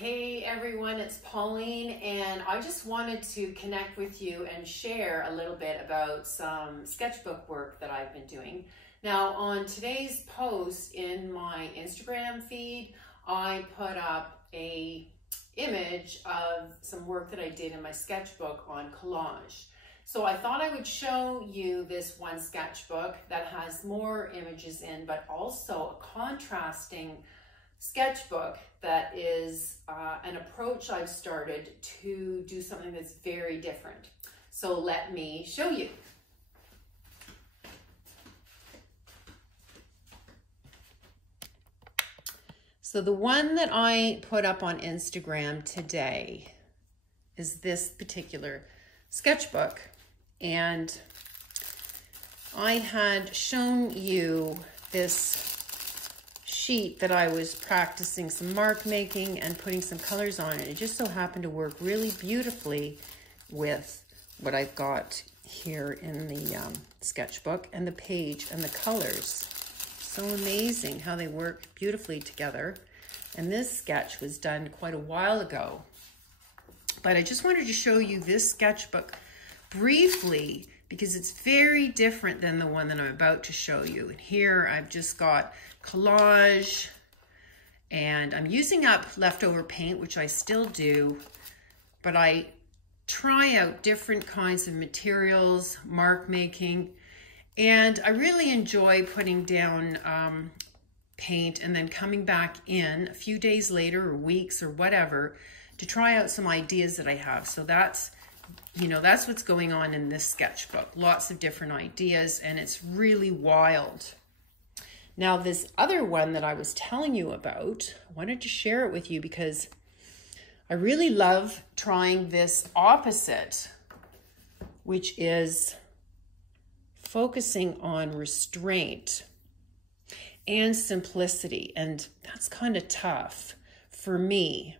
Hey everyone, it's Pauline, and I just wanted to connect with you and share a little bit about some sketchbook work that I've been doing. Now, on today's post in my Instagram feed, I put up a image of some work that I did in my sketchbook on collage. So I thought I would show you this one sketchbook that has more images in, but also a contrasting sketchbook that is an approach I've started to do something that's very different. So let me show you. So the one that I put up on Instagram today is this particular sketchbook, and I had shown you this sheet that I was practicing some mark making and putting some colors on it. It just so happened to work really beautifully with what I've got here in the sketchbook and the page and the colors. So amazing how they work beautifully together. And this sketch was done quite a while ago, but I just wanted to show you this sketchbook briefly because it's very different than the one that I'm about to show you. And here I've just got collage, and I'm using up leftover paint, which I still do, but I try out different kinds of materials, mark making, and I really enjoy putting down paint and then coming back in a few days later or weeks or whatever to try out some ideas that I have. So that's, that's what's going on in this sketchbook. Lots of different ideas, and it's really wild. Now, this other one that I was telling you about, I wanted to share it with you because I really love trying this opposite, which is focusing on restraint and simplicity. And that's kind of tough for me.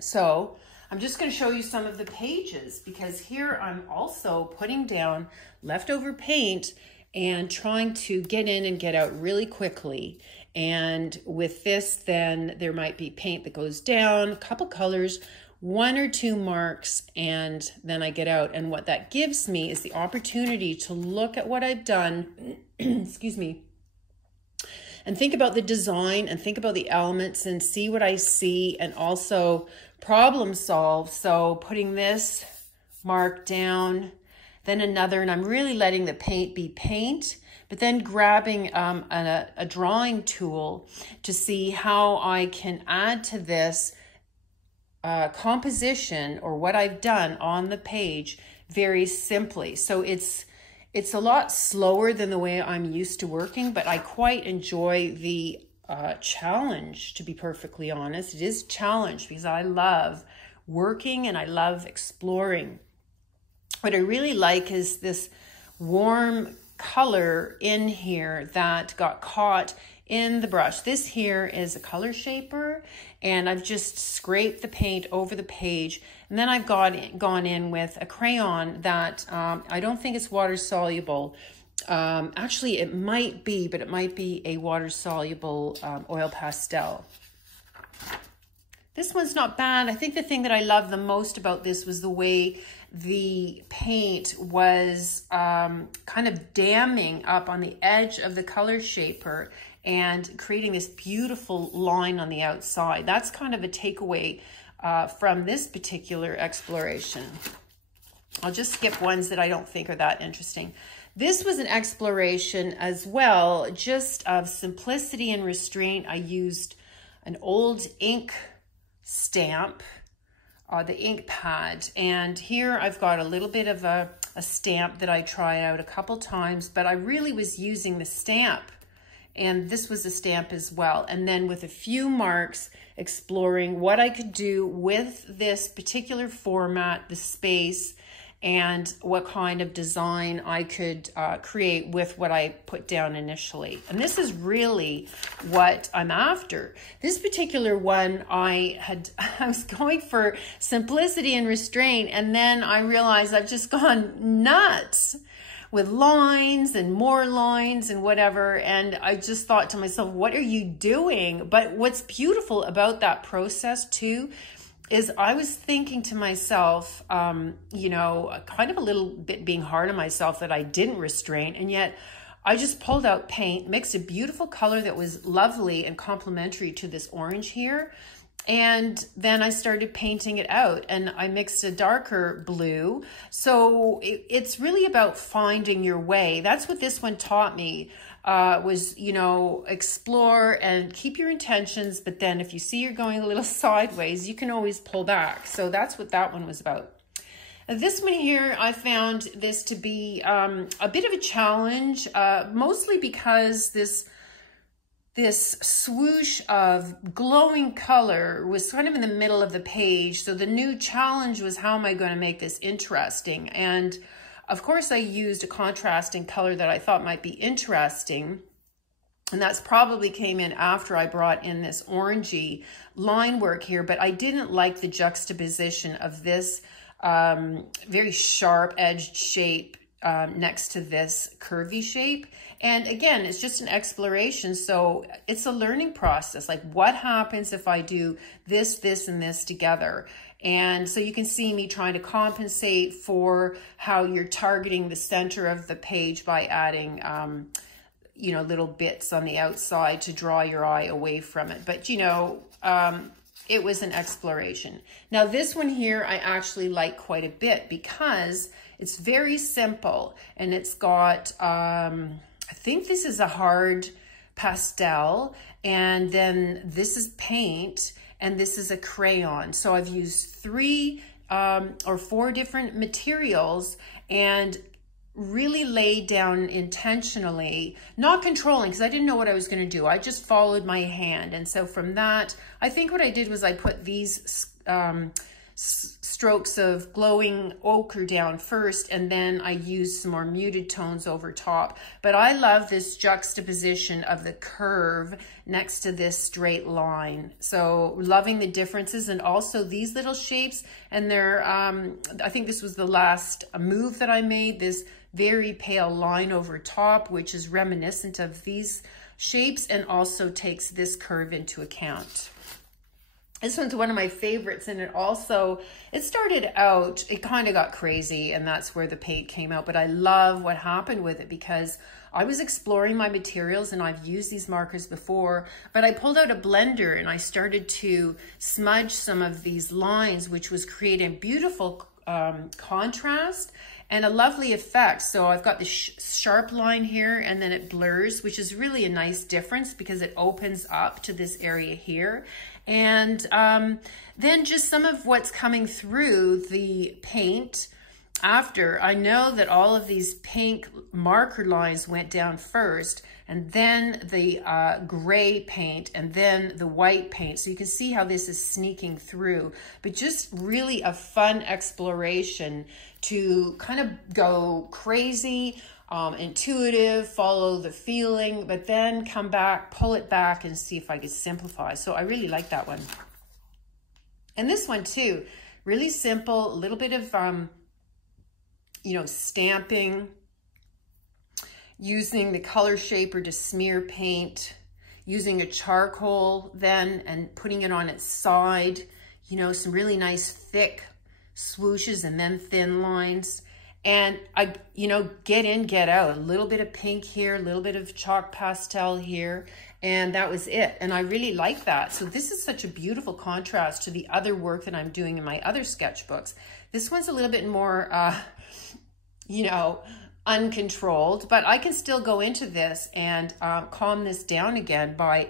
So I'm just going to show you some of the pages because here I'm also putting down leftover paint and trying to get in and get out really quickly. And with this, then there might be paint that goes down, a couple colors, one or two marks, and then I get out. And what that gives me is the opportunity to look at what I've done, excuse me, and think about the design and think about the elements and see what I see and also problem solve. So putting this mark down, then another, and I'm really letting the paint be paint, but then grabbing a drawing tool to see how I can add to this composition or what I've done on the page very simply. So it's a lot slower than the way I'm used to working, but I quite enjoy the challenge, to be perfectly honest. It is a challenge because I love working and I love exploring. What I really like is this warm color in here that got caught in the brush. This here is a color shaper, and I've just scraped the paint over the page, and then I've gone in with a crayon that I don't think it's water soluble. Actually, it might be, but it might be a water soluble oil pastel. This one's not bad. I think the thing that I love the most about this was the way the paint was kind of damming up on the edge of the color shaper and creating this beautiful line on the outside. That's kind of a takeaway from this particular exploration. I'll just skip ones that I don't think are that interesting. This was an exploration as well, just of simplicity and restraint. I used an old ink stamp, the ink pad, and here I've got a little bit of a stamp that I tried out a couple times, but I really was using the stamp, and this was a stamp as well. And then with a few marks, exploring what I could do with this particular format, the space, and what kind of design I could create with what I put down initially. And this is really what I'm after. This particular one, I was going for simplicity and restraint, and then I realized I've just gone nuts with lines and more lines and whatever. And I just thought to myself, what are you doing? But what's beautiful about that process too is I was thinking to myself, you know, kind of a little bit being hard on myself that I didn't restrain. And yet I just pulled out paint, mixed a beautiful color that was lovely and complementary to this orange here. And then I started painting it out, and I mixed a darker blue. So it's really about finding your way. That's what this one taught me, was, you know, explore and keep your intentions. But then if you see you're going a little sideways, you can always pull back. So that's what that one was about. This one here, I found this to be a bit of a challenge, mostly because this swoosh of glowing color was kind of in the middle of the page. So the new challenge was, how am I going to make this interesting? And of course I used a contrasting color that I thought might be interesting. And that's probably came in after I brought in this orangey line work here, but I didn't like the juxtaposition of this very sharp edged shape next to this curvy shape. And again, it's just an exploration. So it's a learning process. Like, what happens if I do this, this, and this together? And so you can see me trying to compensate for how you're targeting the center of the page by adding, you know, little bits on the outside to draw your eye away from it. But, you know, it was an exploration. Now, this one here, I actually like quite a bit because it's very simple, and it's got, I think this is a hard pastel, and then this is paint, and this is a crayon. So I've used 3 or 4 different materials and really laid down intentionally, not controlling, because I didn't know what I was going to do. I just followed my hand. And so from that, I think what I did was I put these strokes of glowing ochre down first, and then I used some more muted tones over top. But I love this juxtaposition of the curve next to this straight line. So loving the differences, and also these little shapes. And they're, I think this was the last move that I made, this very pale line over top, which is reminiscent of these shapes and also takes this curve into account. This one's one of my favorites, and it started out, it kind of got crazy, and that's where the paint came out, but I love what happened with it because I was exploring my materials, and I've used these markers before, but I pulled out a blender and I started to smudge some of these lines, which was creating beautiful contrast and a lovely effect. So I've got the sharp line here, and then it blurs, which is really a nice difference because it opens up to this area here. And then just some of what's coming through the paint after. I know that all of these pink marker lines went down first, and then the gray paint, and then the white paint. So you can see how this is sneaking through, but just really a fun exploration to kind of go crazy, intuitive, follow the feeling, but then come back, pull it back, and see if I could simplify. So I really like that one. And this one too, really simple, a little bit of, you know, stamping, using the color shaper to smear paint, using a charcoal then and putting it on its side, you know, some really nice thick swooshes and then thin lines. And I, you know, get in, get out, a little bit of pink here, a little bit of chalk pastel here, and that was it. And I really like that. So this is such a beautiful contrast to the other work that I'm doing in my other sketchbooks. This one's a little bit more, you know, uncontrolled, but I can still go into this and calm this down again by,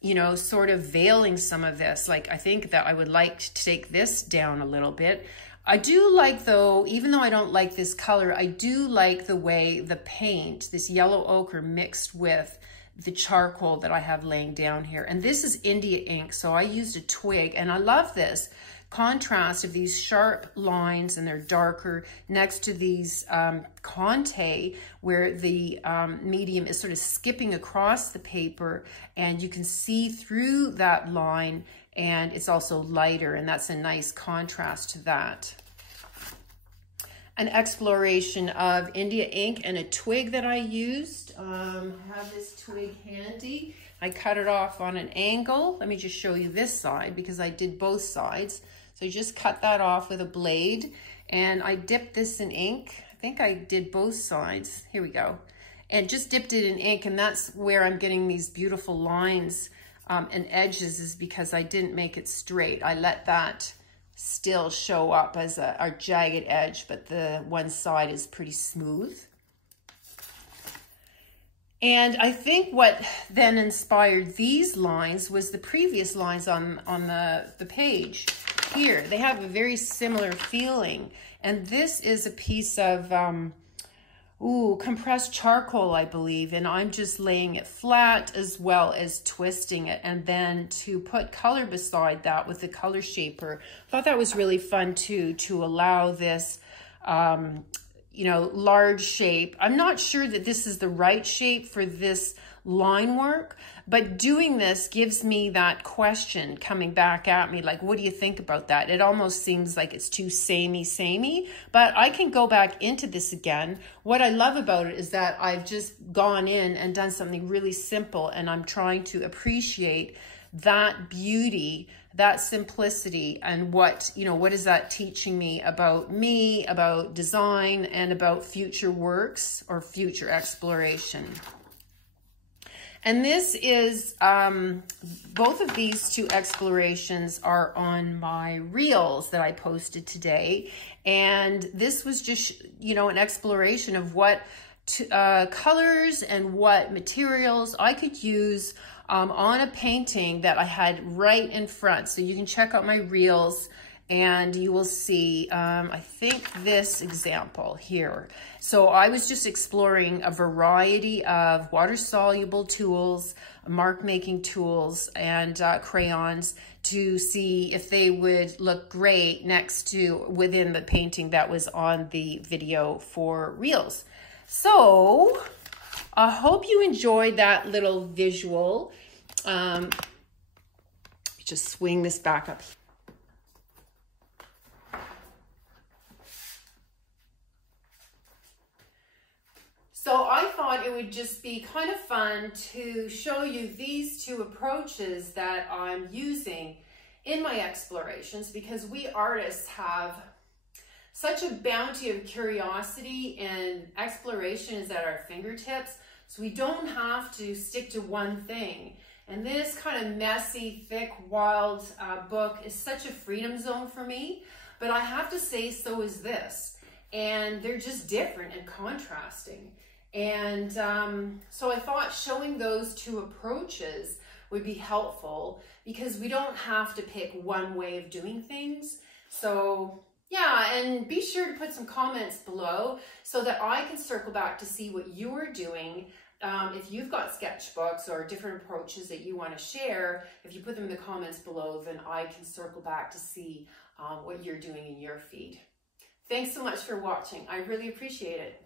you know, sort of veiling some of this. Like, I think that I would like to take this down a little bit. I do like, though, even though I don't like this color, I do like the way the paint, this yellow ochre, mixed with the charcoal that I have laying down here. And this is India ink, so I used a twig, and I love this contrast of these sharp lines, and they're darker next to these conte, where the medium is sort of skipping across the paper, and you can see through that line, and it's also lighter, and that's a nice contrast to that. an exploration of India ink and a twig that I used. I have this twig handy. I cut it off on an angle. Let me just show you this side because I did both sides. So you just cut that off with a blade, and I dipped this in ink. I think I did both sides. Here we go. And just dipped it in ink, and that's where I'm getting these beautiful lines and edges, is because I didn't make it straight. I let that still show up as a jagged edge, but the one side is pretty smooth. And I think what then inspired these lines was the previous lines on the page here. They have a very similar feeling. And this is a piece of compressed charcoal, I believe, and I'm just laying it flat as well as twisting it, and then to put color beside that with the color shaper. I thought that was really fun too, to allow this you know, large shape. I'm not sure that this is the right shape for this line work, but doing this gives me that question coming back at me, like, what do you think about that? It almost seems like it's too samey, but I can go back into this again. What I love about it is that I've just gone in and done something really simple, and I'm trying to appreciate that beauty, that simplicity, and what, you know, what is that teaching me, about design, and about future works or future exploration. And this is, both of these two explorations are on my reels that I posted today. And this was just, you know, an exploration of what colors and what materials I could use on a painting that I had right in front. So you can check out my reels and you will see, I think, this example here. So I was just exploring a variety of water-soluble tools, mark-making tools, and crayons to see if they would look great next to, within the painting that was on the video for reels. So I hope you enjoyed that little visual. Just swing this back up. So I thought it would just be kind of fun to show you these two approaches that I'm using in my explorations, because we artists have such a bounty of curiosity, and exploration is at our fingertips. So we don't have to stick to one thing. And this kind of messy, thick, wild book is such a freedom zone for me. But I have to say, so is this. And they're just different and contrasting. And so I thought showing those two approaches would be helpful, because we don't have to pick one way of doing things. So yeah, and be sure to put some comments below so that I can circle back to see what you're doing. If you've got sketchbooks or different approaches that you want to share, if you put them in the comments below, then I can circle back to see what you're doing in your feed. Thanks so much for watching. I really appreciate it.